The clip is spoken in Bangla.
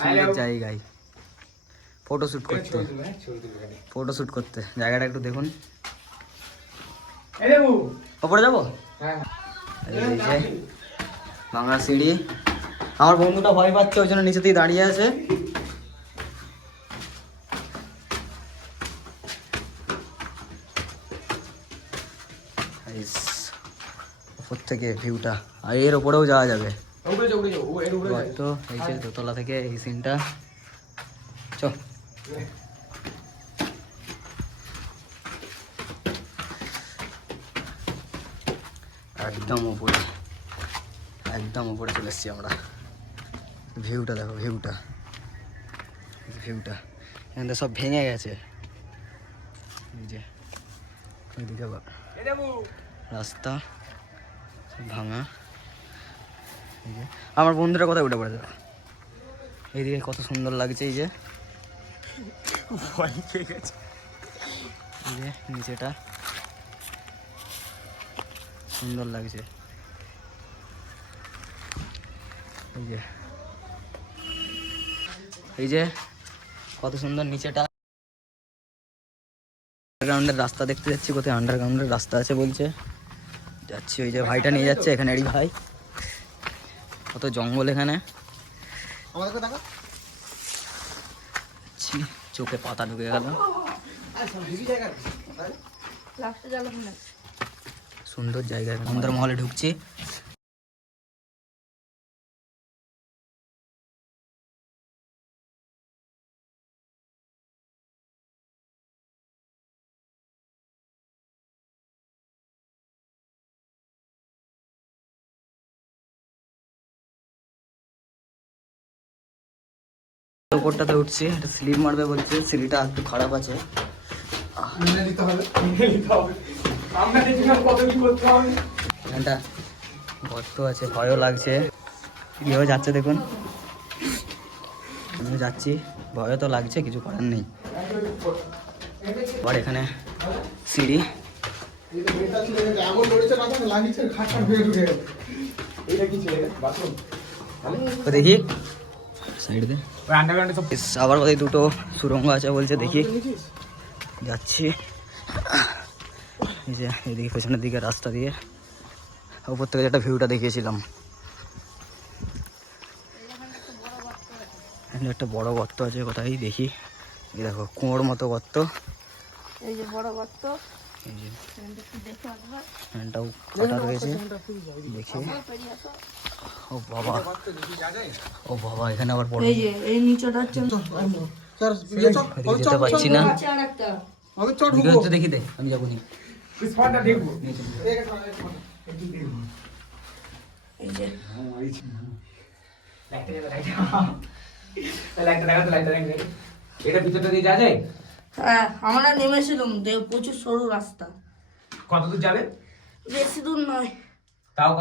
সুন্দর জায়গায় ফটোশুট করতে জায়গাটা একটু দেখুন। ওপরে যাবো? এই যে ভাঙা সিঁড়ি। আমার বন্ধুটা ভয় পাচ্ছে, ওই জন্য নিচেতেই দাঁড়িয়ে আছে। উপর থেকে ভিউটা, আর এর ওপরেও যাওয়া যাবে। তো এই যে দোতলা থেকে এই সিনটা। চ একদম উপরে চলে এসছি আমরা। ভিউটা দেখো, ভিউটা এখান থেকে সব ভেঙে গেছে। এই যে ওইদিকে রাস্তা ভাঙা। এই যে আমার বন্ধুরা কোথায় উঠে পড়েছে, এইদিকে কত সুন্দর লাগছে। এই যে নিচেটা সুন্দর লাগছে। এই যে কত সুন্দর নিচেটা। আন্ডারগ্রাউন্ডের রাস্তা দেখতে যাচ্ছি, কোথায় আন্ডারগ্রাউন্ডের রাস্তা আছে বলছে, যাচ্ছি। ওই যে ভাইটা নিয়ে যাচ্ছে, এখানে এরই ভাই। কত জঙ্গল এখানে, চোখে পাতা ঢুকে গেল। সুন্দর জায়গা, অন্দরমহলে ঢুকছি। উপরটাতে উঠছি, একটা স্লিপ মারবে বলছে, সিঁড়িটা একটু খারাপ আছে। এখানটা গর্ত আছে, ভয়ও লাগছে। কীভাবে যাচ্ছে দেখুন, আমি যাচ্ছি, ভয়ও তো লাগছে, কিছু করার নেই। আবার এখানে সিঁড়ি। দেখি সাইড দিয়ে আবার কোথায় দুটো সুরঙ্গ আছে বলছে, দেখি যাচ্ছি। এই যে এদিকে পেছনের দিকে রাস্তা দিয়ে উপর থেকে একটা ভিউটা দেখিয়েছিলাম। একটা বড় গর্ত আছে কোথায় দেখি, এই দেখো কুয়োর মতো গর্ত। এই যে বড় গর্ত, এই যে ফ্যানটাও কাটা রয়েছে দেখি। ও বাবা এখানে আবার বড়, যেতে পারছি না। দেখি দে, আমি যাবো নি। এটা ভিতরটা দিয়ে যাওয়া যায়? হ্যাঁ, আমরা নেমেছিলাম, প্রচুর সরু রাস্তা। কত দূর যাবে? বেশি দূর নয়। তাও